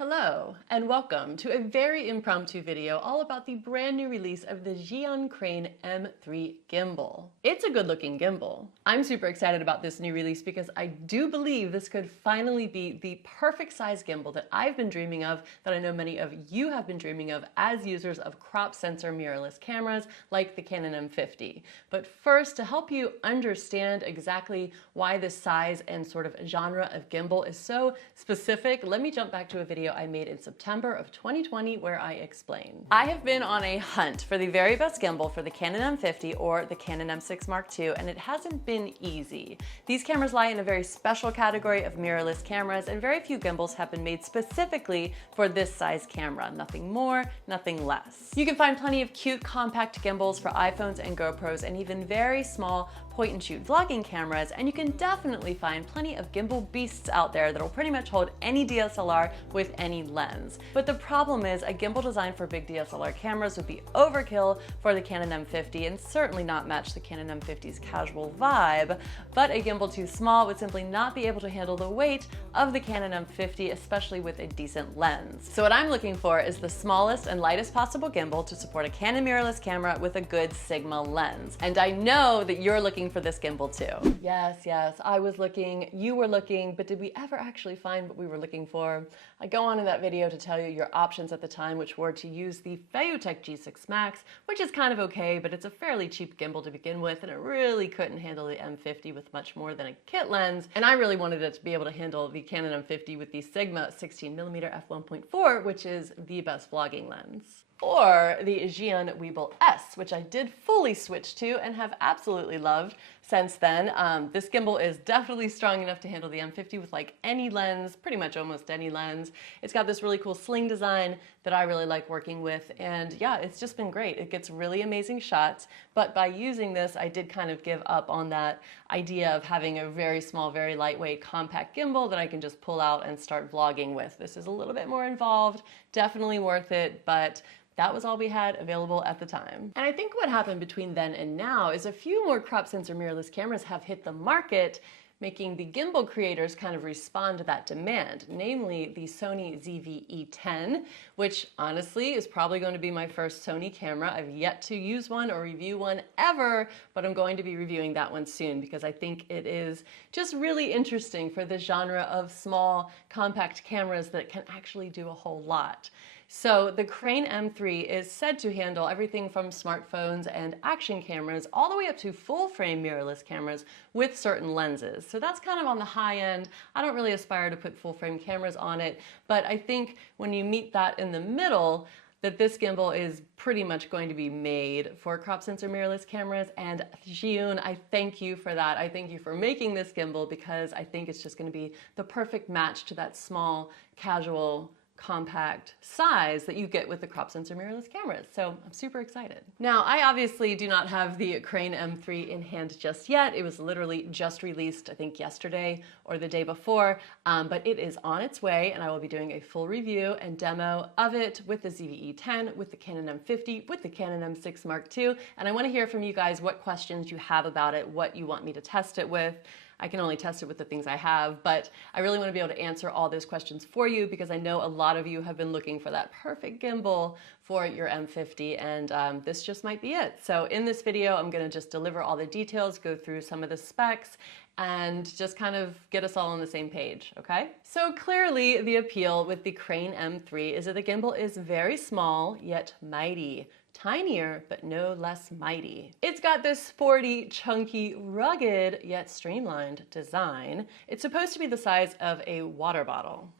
Hello, and welcome to a very impromptu video all about the brand new release of the Zhiyun Crane M3 Gimbal. It's a good-looking gimbal. I'm super excited about this new release because I do believe this could finally be the perfect size gimbal that I've been dreaming of, that I know many of you have been dreaming of as users of crop sensor mirrorless cameras like the Canon M50. But first, to help you understand exactly why this size and sort of genre of gimbal is so specific, let me jump back to a video I made in September of 2020 where I explain. I have been on a hunt for the very best gimbal for the Canon M50 or the Canon M50 Mark II, and it hasn't been easy. These cameras lie in a very special category of mirrorless cameras, and very few gimbals have been made specifically for this size camera. Nothing more, nothing less. You can find plenty of cute compact gimbals for iPhones and GoPros, and even very small point-and-shoot vlogging cameras, and you can definitely find plenty of gimbal beasts out there that will pretty much hold any DSLR with any lens. But the problem is a gimbal designed for big DSLR cameras would be overkill for the Canon M50 and certainly not match the Canon M50's casual vibe, but a gimbal too small would simply not be able to handle the weight of the Canon M50, especially with a decent lens. So what I'm looking for is the smallest and lightest possible gimbal to support a Canon mirrorless camera with a good Sigma lens. And I know that you're looking for this gimbal too. Yes, I was looking, you were looking, but did we ever actually find what we were looking for? I go on in that video to tell you your options at the time, which were to use the Feiyutech G6 Max, which is kind of okay, but it's a fairly cheap gimbal to begin with, and it really couldn't handle the M50 with much more than a kit lens, and I really wanted it to be able to handle the Canon M50 with the Sigma 16mm f1.4, which is the best vlogging lens. Or the Zhiyun Weebill S, which I did fully switch to and have absolutely loved since then. This gimbal is definitely strong enough to handle the M50 with like any lens, pretty much almost any lens. It's got this really cool sling design that I really like working with, and yeah, it's just been great. It gets really amazing shots, but by using this, I did kind of give up on that idea of having a very small, very lightweight, compact gimbal that I can just pull out and start vlogging with. This is a little bit more involved, definitely worth it, but that was all we had available at the time. And I think what happened between then and now is a few more crop sensor mirrorless cameras have hit the market, making the gimbal creators kind of respond to that demand, namely the Sony ZV-e10, which honestly is probably going to be my first Sony camera. I've yet to use one or review one ever, but I'm going to be reviewing that one soon because I think it is just really interesting for the genre of small, compact cameras that can actually do a whole lot. So the Crane M3 is said to handle everything from smartphones and action cameras all the way up to full-frame mirrorless cameras with certain lenses. So that's kind of on the high end. I don't really aspire to put full-frame cameras on it, but I think when you meet that in the middle, that this gimbal is pretty much going to be made for crop sensor mirrorless cameras, and Zhiyun, I thank you for that. I thank you for making this gimbal because I think it's just going to be the perfect match to that small, casual, compact size that you get with the crop sensor mirrorless cameras. So I'm super excited. Now, I obviously do not have the Crane M3 in hand just yet. It was literally just released, I think yesterday or the day before, but it is on its way, and I will be doing a full review and demo of it with the ZV-e10, with the Canon M50, with the Canon M50 Mark II, and I want to hear from you guys what questions you have about it, what you want me to test it with. I can only test it with the things I have, but I really want to be able to answer all those questions for you because I know a lot of you have been looking for that perfect gimbal for your M50, and this just might be it. So in this video, I'm going to just deliver all the details, go through some of the specs, and just kind of get us all on the same page, okay? So clearly the appeal with the Crane M3 is that the gimbal is very small, yet mighty. Tinier, but no less mighty. It's got this sporty, chunky, rugged, yet streamlined design. It's supposed to be the size of a water bottle.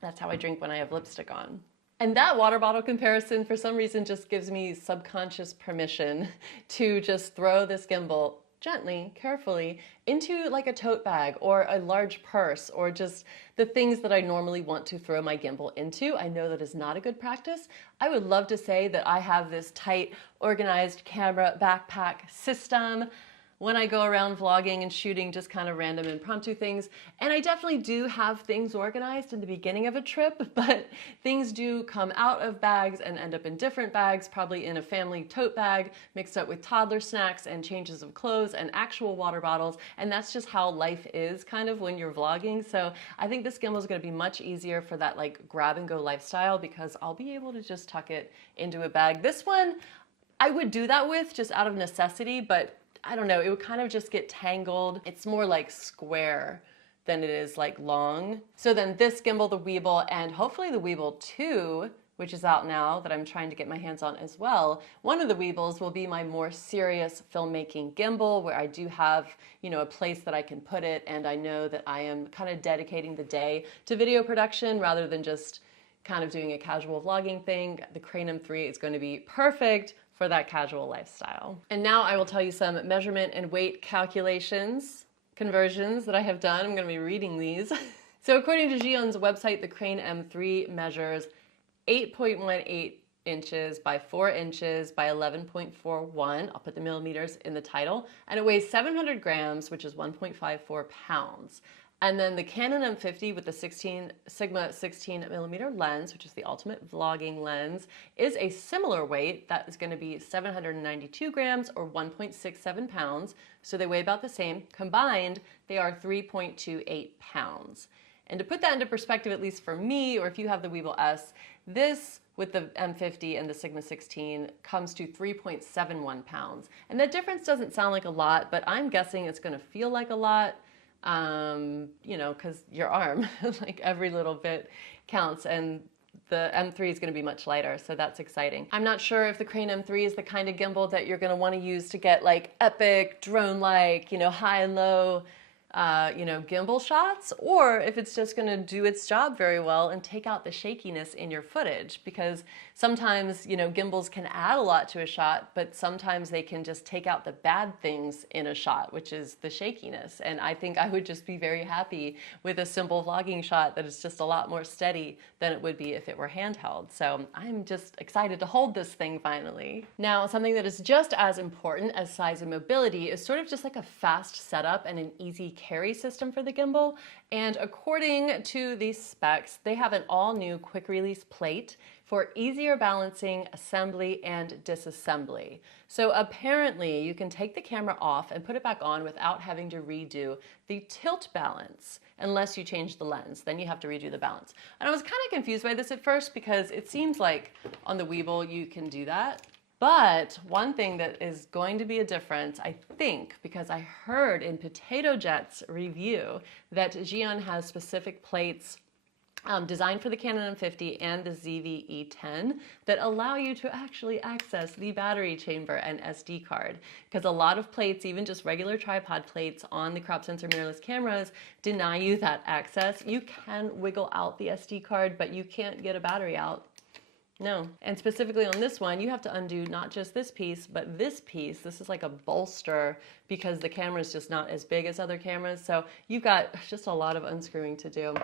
That's how I drink when I have lipstick on. And that water bottle comparison, for some reason, just gives me subconscious permission to just throw this gimbal gently, carefully, into like a tote bag or a large purse or just the things that I normally want to throw my gimbal into. I know that is not a good practice. I would love to say that I have this tight, organized camera backpack system, when I go around vlogging and shooting just kind of random impromptu things. And I definitely do have things organized in the beginning of a trip, but things do come out of bags and end up in different bags, probably in a family tote bag mixed up with toddler snacks and changes of clothes and actual water bottles. And that's just how life is kind of when you're vlogging. So I think this gimbal is going to be much easier for that like grab and go lifestyle because I'll be able to just tuck it into a bag. This one I would do that with just out of necessity, but I don't know, it would kind of just get tangled. It's more like square than it is like long. So then this gimbal, the Weebill, and hopefully the Weebill 2, which is out now that I'm trying to get my hands on as well. One of the Weebills will be my more serious filmmaking gimbal where I do have, you know, a place that I can put it and I know that I am kind of dedicating the day to video production rather than just kind of doing a casual vlogging thing. The Crane M3 is going to be perfect for that casual lifestyle. And now I will tell you some measurement and weight conversions that I have done. I'm going to be reading these. So according to Zhiyun's website, the Crane M3 measures 8.18 inches by 4 inches by 11.41. I'll put the millimeters in the title. And it weighs 700 grams, which is 1.54 pounds. And then the Canon M50 with the Sigma 16 millimeter lens, which is the ultimate vlogging lens, is a similar weight. That is going to be 792 grams or 1.67 pounds. So they weigh about the same. Combined, they are 3.28 pounds. And to put that into perspective, at least for me, or if you have the Weebill S, this with the M50 and the Sigma 16 comes to 3.71 pounds. And that difference doesn't sound like a lot, but I'm guessing it's going to feel like a lot. You know, because your arm, like every little bit counts, and the M3 is going to be much lighter, so that's exciting. I'm not sure if the Crane M3 is the kind of gimbal that you're going to want to use to get like epic drone-like, you know, high and low, you know, gimbal shots, or if it's just going to do its job very well and take out the shakiness in your footage, because sometimes, you know, gimbals can add a lot to a shot, but sometimes they can just take out the bad things in a shot, which is the shakiness. And I think I would just be very happy with a simple vlogging shot that is just a lot more steady than it would be if it were handheld. So I'm just excited to hold this thing finally. Now, something that is just as important as size and mobility is sort of just like a fast setup and an easy carry system for the gimbal. And according to these specs, they have an all-new quick release plate for easier balancing, assembly, and disassembly. So apparently you can take the camera off and put it back on without having to redo the tilt balance, unless you change the lens. Then you have to redo the balance. And I was kind of confused by this at first because it seems like on the Weebill you can do that. But one thing that is going to be a difference, I think, because I heard in Potato Jet's review that Zhiyun has specific plates designed for the Canon M50 and the ZV-e10 that allow you to actually access the battery chamber and SD card. Because a lot of plates, even just regular tripod plates on the crop sensor mirrorless cameras, deny you that access. You can wiggle out the SD card, but you can't get a battery out. No. And specifically on this one, you have to undo not just this piece, but this piece. This is like a bolster because the camera is just not as big as other cameras. So you've got just a lot of unscrewing to do.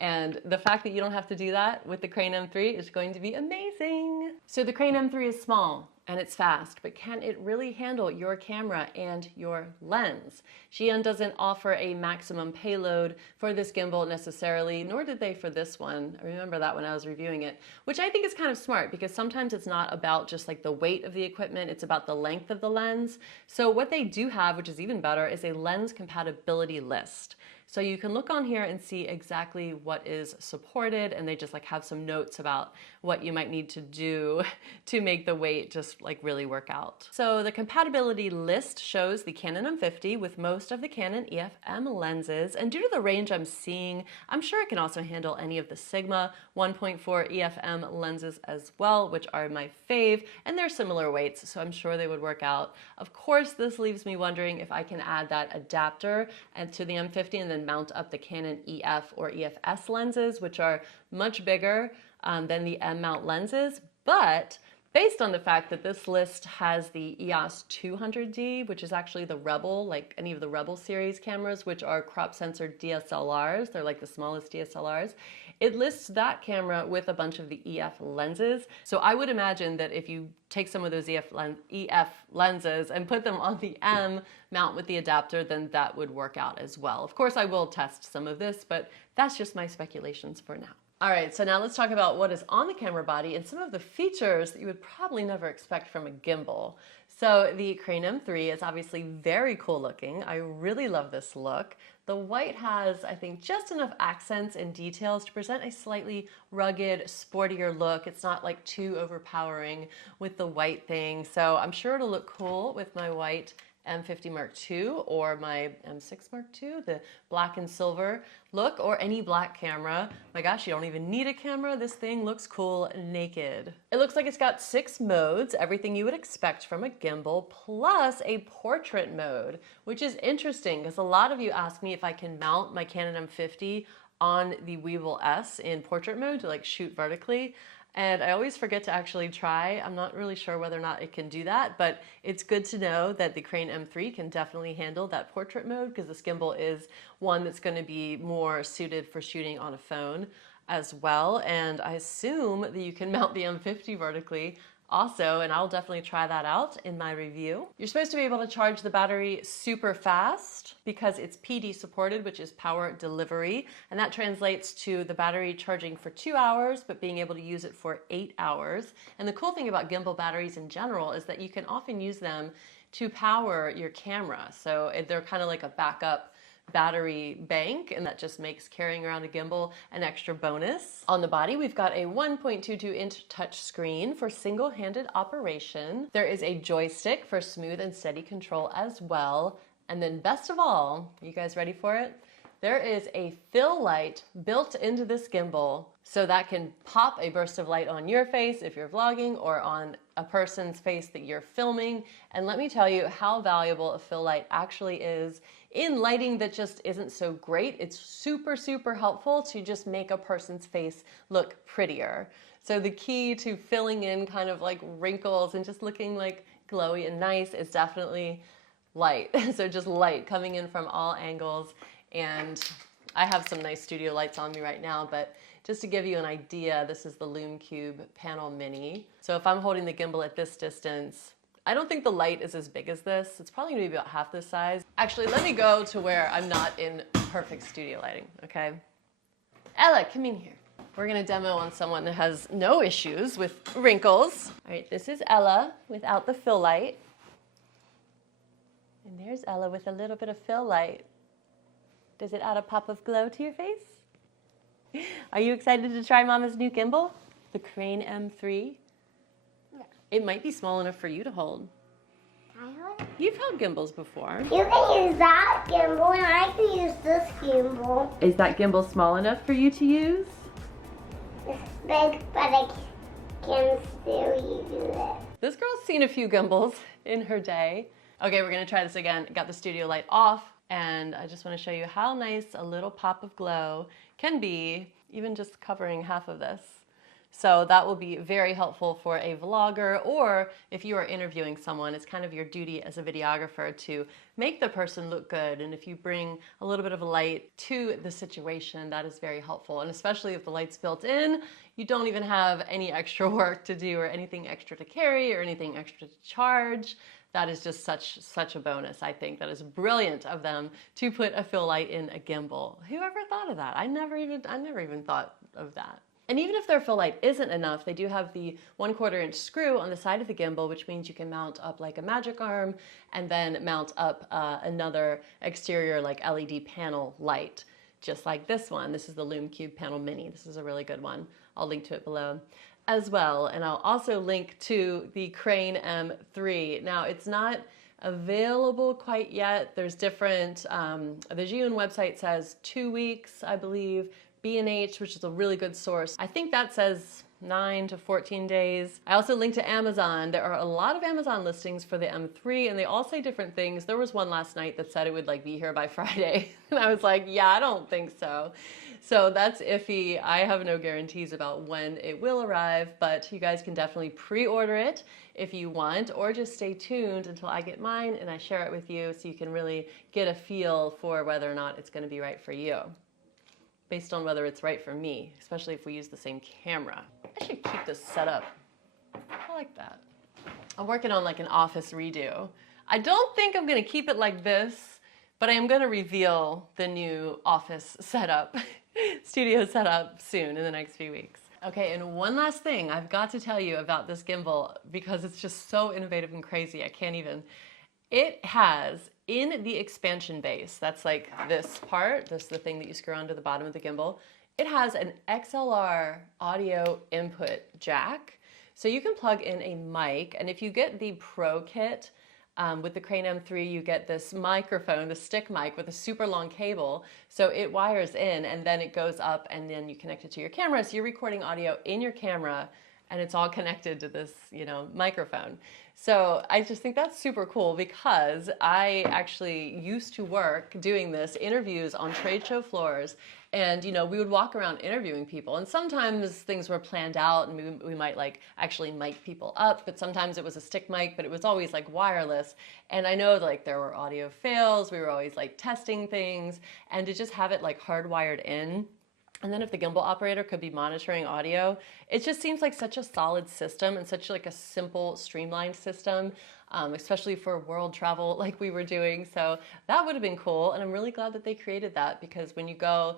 And the fact that you don't have to do that with the Crane M3 is going to be amazing. So the Crane M3 is small and it's fast, but can it really handle your camera and your lens? Zhiyun doesn't offer a maximum payload for this gimbal necessarily, nor did they for this one. I remember that when I was reviewing it, which I think is kind of smart because sometimes it's not about just like the weight of the equipment, it's about the length of the lens. So what they do have, which is even better, is a lens compatibility list. So you can look on here and see exactly what is supported, and they just like have some notes about what you might need to do to make the weight just like really work out. So the compatibility list shows the Canon M50 with most of the Canon EF-M lenses, and due to the range I'm seeing, I'm sure it can also handle any of the Sigma 1.4 EF-M lenses as well, which are my fave, and they're similar weights, so I'm sure they would work out. Of course, this leaves me wondering if I can add that adapter and to the M50 and then mount up the Canon EF or EF-S lenses, which are much bigger than the M mount lenses, but based on the fact that this list has the EOS 200D, which is actually the Rebel, like any of the Rebel series cameras, which are crop sensor DSLRs. They're like the smallest DSLRs. It lists that camera with a bunch of the EF lenses. So I would imagine that if you take some of those EF lenses and put them on the M mount with the adapter, then that would work out as well. Of course, I will test some of this, but that's just my speculations for now. All right, so now let's talk about what is on the camera body and some of the features that you would probably never expect from a gimbal. So the Crane M3 is obviously very cool looking. I really love this look. The white has, I think, just enough accents and details to present a slightly rugged, sportier look. It's not like too overpowering with the white thing. So I'm sure it'll look cool with my white M50 Mark II or my M6 Mark II, the black and silver look, or any black camera. My gosh, you don't even need a camera. This thing looks cool naked. It looks like it's got 6 modes, everything you would expect from a gimbal, plus a portrait mode, which is interesting because a lot of you ask me if I can mount my Canon M50 on the Weevil S in portrait mode to like shoot vertically. And I always forget to actually try. I'm not really sure whether or not it can do that, but it's good to know that the Crane M3 can definitely handle that portrait mode because this gimbal is one that's going to be more suited for shooting on a phone as well. And I assume that you can mount the M50 vertically also, and I'll definitely try that out in my review. You're supposed to be able to charge the battery super fast because it's PD supported, which is power delivery, and that translates to the battery charging for 2 hours, but being able to use it for 8 hours. And the cool thing about gimbal batteries in general is that you can often use them to power your camera. So they're kind of like a backup battery bank, and that just makes carrying around a gimbal an extra bonus. On the body, we've got a 1.22-inch touch screen for single-handed operation. There is a joystick for smooth and steady control as well. And then best of all, you guys ready for it? There is a fill light built into this gimbal so that can pop a burst of light on your face if you're vlogging or on a person's face that you're filming. And let me tell you how valuable a fill light actually is in lighting that just isn't so great. It's super, super helpful to just make a person's face look prettier. So the key to filling in kind of like wrinkles and just looking like glowy and nice is definitely light. So just light coming in from all angles. And I have some nice studio lights on me right now, but just to give you an idea, this is the Lume Cube Panel Mini. So if I'm holding the gimbal at this distance, I don't think the light is as big as this. It's probably gonna be about half this size. Actually, let me go to where I'm not in perfect studio lighting, okay? Ella, come in here. We're gonna demo on someone that has no issues with wrinkles. All right, this is Ella without the fill light. And there's Ella with a little bit of fill light. Does it add a pop of glow to your face? Are you excited to try Mama's new gimbal? The Crane M3? Yeah. It might be small enough for you to hold. Can I hold it? You've held gimbals before. You can use that gimbal and I can use this gimbal. Is that gimbal small enough for you to use? It's big, but I can still use it. This girl's seen a few gimbals in her day. Okay, we're gonna try this again. Got the studio light off. And I just want to show you how nice a little pop of glow can be, even just covering half of this. So that will be very helpful for a vlogger, or if you are interviewing someone, it's kind of your duty as a videographer to make the person look good. And if you bring a little bit of light to the situation, that is very helpful. And especially if the light's built in, you don't even have any extra work to do or anything extra to carry or anything extra to charge. That is just such a bonus, I think. That is brilliant of them to put a fill light in a gimbal. Whoever thought of that? I never even thought of that. And even if their fill light isn't enough, they do have the 1/4-inch screw on the side of the gimbal, which means you can mount up like a magic arm and then mount up another exterior like LED panel light, just like this one. This is the Lume Cube Panel Mini. This is a really good one. I'll link to it below as well. And I'll also link to the Crane M3. Now, it's not available quite yet. There's different, the Zhiyun website says 2 weeks, I believe. B&H, which is a really good source, I think that says 9 to 14 days. I also linked to Amazon. There are a lot of Amazon listings for the M3, and they all say different things. There was one last night that said it would like be here by Friday. And I was like, yeah, I don't think so. So that's iffy. I have no guarantees about when it will arrive, but you guys can definitely pre-order it if you want, or just stay tuned until I get mine and I share it with you so you can really get a feel for whether or not it's going to be right for you, based on whether it's right for me, especially if we use the same camera. I should keep this set up. I like that. I'm working on like an office redo. I don't think I'm going to keep it like this, but I am going to reveal the new office setup, studio setup soon in the next few weeks. Okay, and one last thing I've got to tell you about this gimbal because it's just so innovative and crazy, I can't even. It has, in the expansion base, that's like this part, this is the thing that you screw onto the bottom of the gimbal, it has an XLR audio input jack. So you can plug in a mic, and if you get the Pro kit, with the Crane M3, you get this microphone, the stick mic with a super long cable. So it wires in and then it goes up and then you connect it to your camera. So you're recording audio in your camera and it's all connected to this, you know, microphone. So I just think that's super cool because I actually used to work doing this, interviews on trade show floors. And, you know, we would walk around interviewing people and sometimes things were planned out and we might like actually mic people up, but sometimes it was a stick mic, but it was always like wireless. And I know like there were audio fails, we were always like testing things, and to just have it like hardwired in. And then if the gimbal operator could be monitoring audio, it just seems like such a solid system and such like a simple, streamlined system, especially for world travel like we were doing. So that would have been cool. And I'm really glad that they created that because when you go,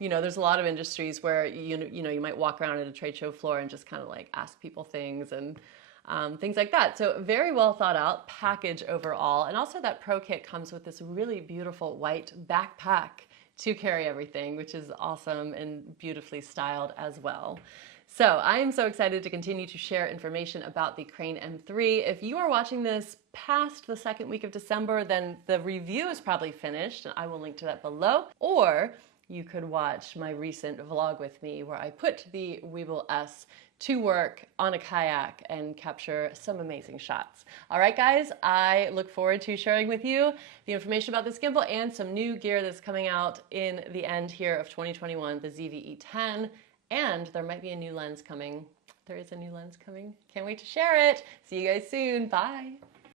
you know, there's a lot of industries where, you know, you might walk around at a trade show floor and just kind of like ask people things and things like that. So very well thought out package overall. And also that Pro kit comes with this really beautiful white backpack to carry everything, which is awesome and beautifully styled as well. So I am so excited to continue to share information about the Crane M3. If you are watching this past the second week of December, then the review is probably finished, and I will link to that below. Or you could watch my recent vlog with me where I put the Weebill S to work on a kayak and capture some amazing shots. All right, guys, I look forward to sharing with you the information about this gimbal and some new gear that's coming out in the end here of 2021, the ZV-e10, and there might be a new lens coming. There is a new lens coming. Can't wait to share it. See you guys soon. Bye.